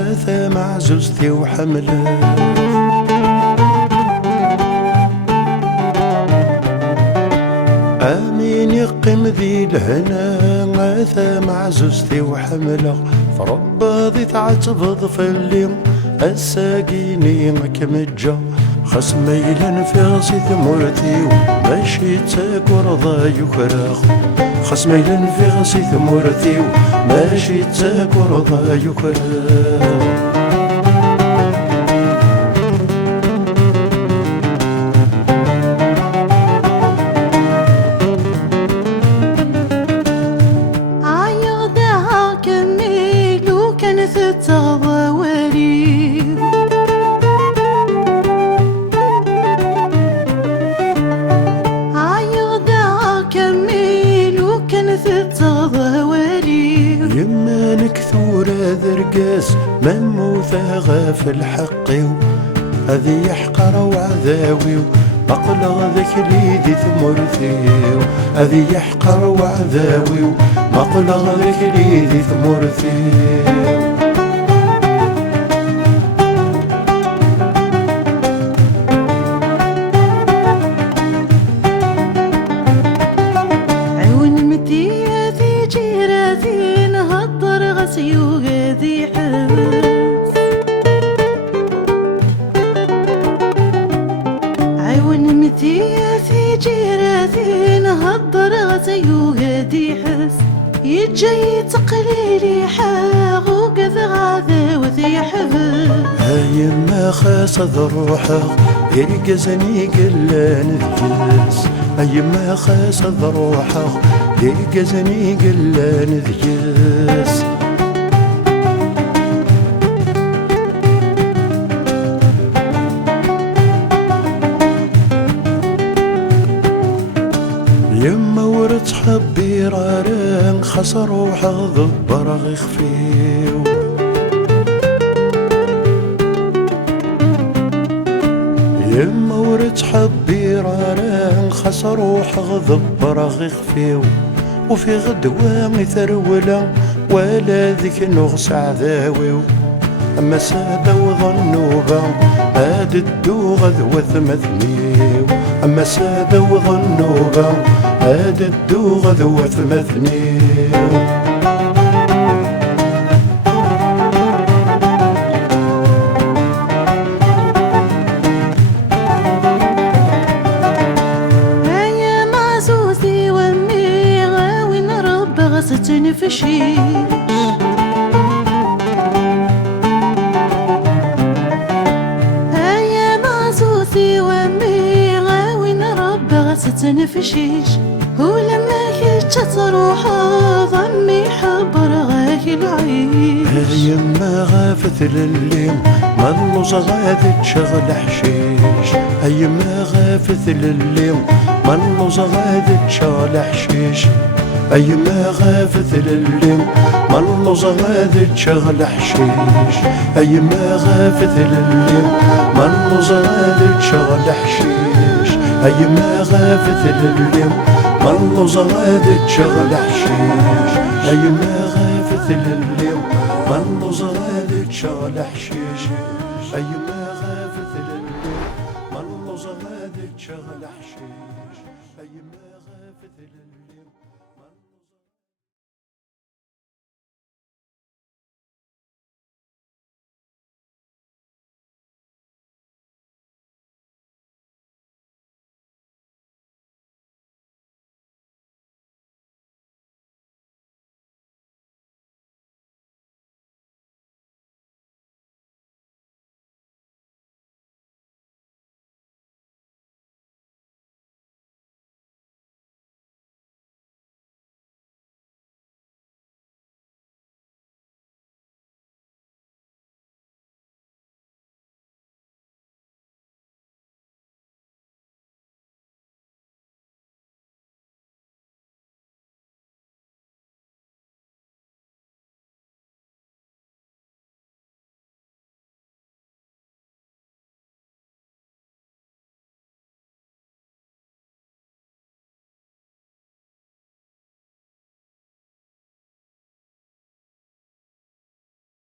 غاثة مع زوجتي وحمله. آمين يقيم ذي الهنا غاثة مع زوجتي وحمله. فربا ذي تعتبض في الليل الساقيني مكمجة. خصميلا في غسي ثمورتي ماشي تاكور ضا يكراخ. خصميلا في غسي ثمورتي ماشي تاكور ضا يكراخ. يما نكثورة ذرقاس مموثة غاف الحقي. هذي يحقر وعذاوي مقلغ ذاك ليدي ثمرتي. هذي يحقر وعذاوي مقلغ ذاك ليدي ثمرتي. وغادي حبس عيون متياسي جيراتي نهضر غزي وغادي حبس. يجي تقليلي حاغ وقذ غاذا وذي حبس. هاي ما خاصد روحه يرقزني قلان ذكس. هاي ما خاصد روحه يرقزني قلان ذكس. يما ورد حبي رارن خسر روحه ضبر غيخفيو. يما ورد حبي رارن خسر روحه ضبر غيخفيو. وفي غدوة مثروله ولا ذيك نغص عذاويو. أما سادة وظنوبة هاد الدو غذوة ثمثنيو. أما سادة وظنوبة هاد الدو غذوة ثمثنيو. هيا معزوزي وامي غاوين رب غصتني في شيش. تنفشيش ولما كنت تروح ضمي حبر غاكي العيش. يما غافت لليم مالوز غادي تشغل حشيش. يما غافت لليم مالوز غادي تشغل حشيش. يما غافت لليم مالوز غادي تشغل حشيش. يما غافت لليم مالوز غادي تشغل حشيش. يما غافت لليم مالوز غادي تشغل حشيش. يما غافت لليم مالوز غادي تشغل حشيش. يما غافت لليم مالوز غادي تشغل حشيش. يما غافت لليم